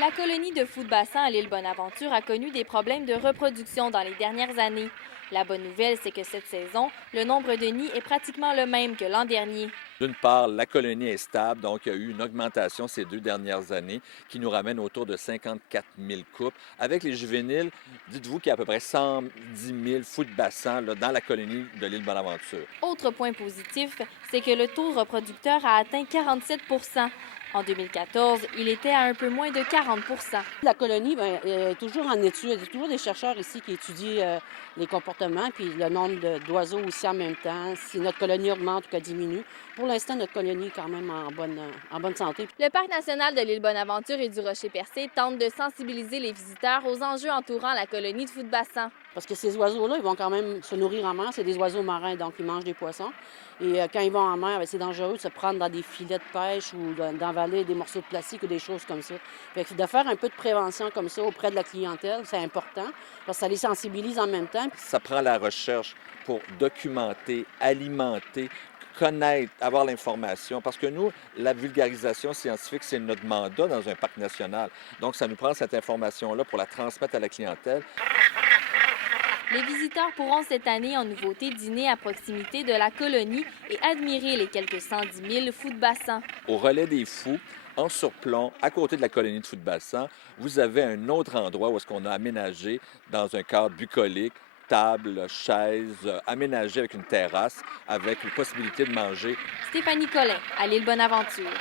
La colonie de foot-bassin à l'île Bonaventure a connu des problèmes de reproduction dans les dernières années. La bonne nouvelle, c'est que cette saison, le nombre de nids est pratiquement le même que l'an dernier. D'une part, la colonie est stable, donc il y a eu une augmentation ces 2 dernières années qui nous ramène autour de 54 000 couples. Avec les juvéniles, dites-vous qu'il y a à peu près 110 000 fous de bassin là, dans la colonie de l'île Bonaventure. Autre point positif, c'est que le taux reproducteur a atteint 47. En 2014, il était à un peu moins de 40. La colonie est toujours en étude. Il y a toujours des chercheurs ici qui étudient les comportements, puis le nombre d'oiseaux aussi en même temps, si notre colonie augmente ou qu'elle diminue. Pour l'instant, notre colonie est quand même en bonne santé. Le Parc national de l'île Bonaventure et du Rocher-Percé tente de sensibiliser les visiteurs aux enjeux entourant la colonie de foot-bassin. Parce que ces oiseaux-là, ils vont quand même se nourrir en mer. C'est des oiseaux marins, donc ils mangent des poissons. Et quand ils vont en mer, c'est dangereux de se prendre dans des filets de pêche ou d'envaler des morceaux de plastique ou des choses comme ça. Fait que de faire un peu de prévention comme ça auprès de la clientèle, c'est important parce que ça les sensibilise en même temps. Ça prend la recherche pour documenter, alimenter, connaître, avoir l'information. Parce que nous, la vulgarisation scientifique, c'est notre mandat dans un parc national. Donc, ça nous prend cette information-là pour la transmettre à la clientèle. Les visiteurs pourront cette année en nouveauté dîner à proximité de la colonie et admirer les quelques 110 000 fous de bassin. Au relais des fous, en surplomb, à côté de la colonie de fous de bassin, vous avez un autre endroit où est-ce qu'on a aménagé dans un cadre bucolique, table, chaises, aménagé avec une terrasse, avec la possibilité de manger. Stéphanie Collin, à l'île Bonaventure.